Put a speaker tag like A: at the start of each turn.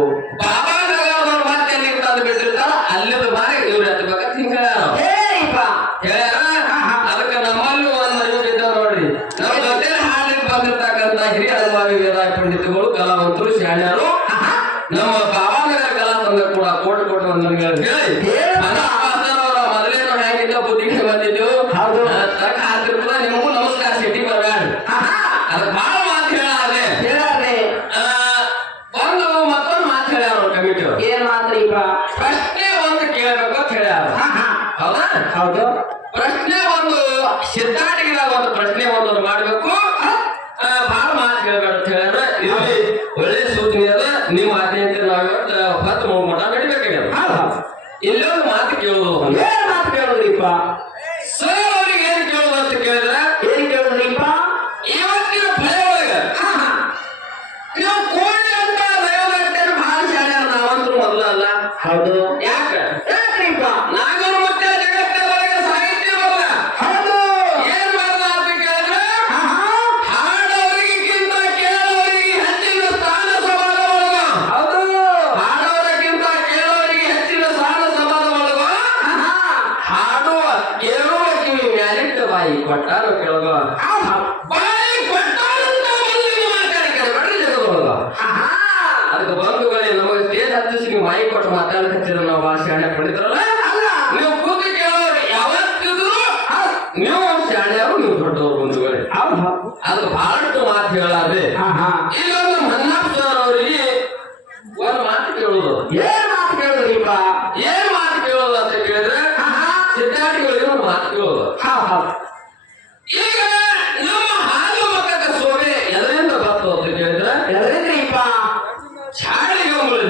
A: ಹತ್ತಬೇಕು ಮತ್ತೆ ಎಲ್ಲಿಗೆ ತಂದು ಬಿಟ್ಟಿರ್ತಾರ ಅಲ್ಲಿಂದ ಮಾರಿ ಇವ್ರು ಹತ್ತಬೇಕಂತ ಅದಕ್ಕೆ ನಮ್ಮಲ್ಲೂ ಒಂದು ಇವ್ರು ಇದ್ದಾವ ನೋಡ್ರಿ. ನಮ್ಮ ಜೊತೆ ಹಾಡಿಗೆ ಬಂದಿರ್ತಕ್ಕಂಥ
B: ಹಿರಿಯ
A: ಅನುಭವಿ ವೇದ ಪಂಡಿತಗಳು ಕಲಾವಂತರು ಶಾಣ್ಯರು ನಮ್ಮ ಭಾವನಗರ ಕಲಾ ತಂದ ಕೂಡ
B: ಕೋಟ್
A: ಕೋಟಿ ಒಂದು ಹೇಳಿ. ಹೌದಾ. ಪ್ರಶ್ನೆ ಒಂದು ಸಿದ್ಧಾಟಿಗಿರ ಒಂದು ಪ್ರಶ್ನೆ ಒಂದು ಮಾಡಬೇಕು. ಬಹಳ ಮಾತು ಹೇಳ್ಬೇಡ ಅಂತ ಹೇಳ್ಯಾರ. ಇಲ್ಲಿ ಒಳ್ಳೆ ಸೂಚನೆ ಅದ ನಿಮ್ಮ ಅಧ್ಯಯನ ನಾವು ಹತ್ತು ಮೂರು ಮಠ ನಡಿಬೇಕಾಗ್ಯದ. ಇಲ್ಲೊಂದು ಮಾತು ಕೇಳೋದು
B: ಏನ್ ಮಾತು ಕೇಳುದ್ರಿಪ್ಪ
A: ಸರ್ ಅವ್ರಿಗೆ ಏನ್ ಕೇಳೋದು ಅಂತ ಕೇಳಿದ್ರೆ?
B: ಏನ್ ಕೇಳುದ್ರಿಪ್ಪ
A: ಇವತ್ತಿನ ಭಯ ಒಳಗ ನೀವು ಕೋಳಿ ಅಂತ ದೈವಗಟ್ಟೆನ ಬಹಳ ಶಾಲೆ ನಾವಂತೂ ಮೊದಲಲ್ಲ
B: ಹೌದು.
A: ಯಾಕ?
B: ಯಾಕ್ರಿಪ್ಪ
A: ನಾಗರು ಕಿವಿ ಮ್ಯಾಲಿಟ್ಟ ಬಾಯಿ ಕೊಟ್ಟಾರು ಕೇಳುವ ಬಾಯಿ ಅದಕ್ಕೆ ಬಂಧುಗಳೇ ನಮಗೆ ಸ್ಟೇಜ್ ಹತ್ತಿಸಿ ನೀವು ಮಾಯಿ ಕೊಟ್ಟು ಮಾತಾಡಕತ್ತೀರ ನಾವು ಭಾಷೆ ಹಣೆ ಪಡಿದ್ರಲ್ಲ ನೀವು ಕೂತು ಕೇಳೋರು ಯಾವತ್ತಿದ್ರು ನೀವು ಶಾಣ್ಯರು ನೀವು ದೊಡ್ಡವರು ಬಂಧುಗಳೇ. ಅದು ಬಹಳಷ್ಟು ಮಾತು ಹೇಳಾದ್ರೆ ಇಲ್ಲೊಂದು ಮನ್ನಪ್ಪ ಅವರಿಗೆ ಒಂದು ಮಾತು ಕೇಳೋದು.
B: ಏನ್? Sarra.